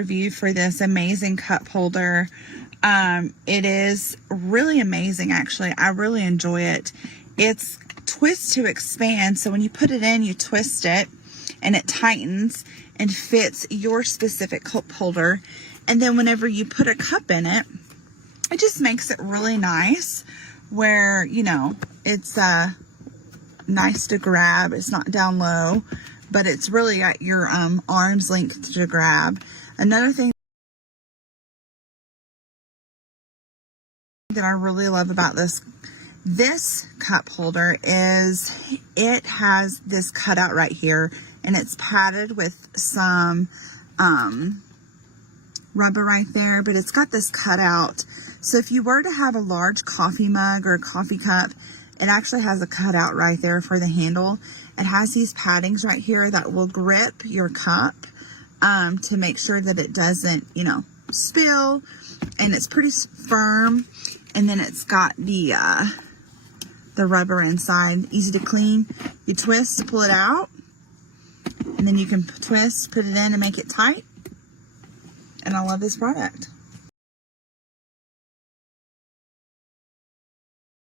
Review for this amazing cup holder. It is really amazing, actually. I really enjoy it. It's twist to expand, so when you put it in, you twist it and it tightens and fits your specific cup holder. And then whenever you put a cup in it, it just makes it really nice where, you know, it's nice to grab. It's not down low, but it's really at your arm's length to grab. Another thing that I really love about this cup holder is it has this cutout right here, and it's padded with some rubber right there, but it's got this cutout. So if you were to have a large coffee mug or a coffee cup, it actually has a cutout right there for the handle. It has these paddings right here that will grip your cup to make sure that it doesn't, you know, spill, and it's pretty firm. And then it's got the rubber inside, easy to clean. You twist to pull it out, and then you can twist, put it in, and make it tight. And I love this product.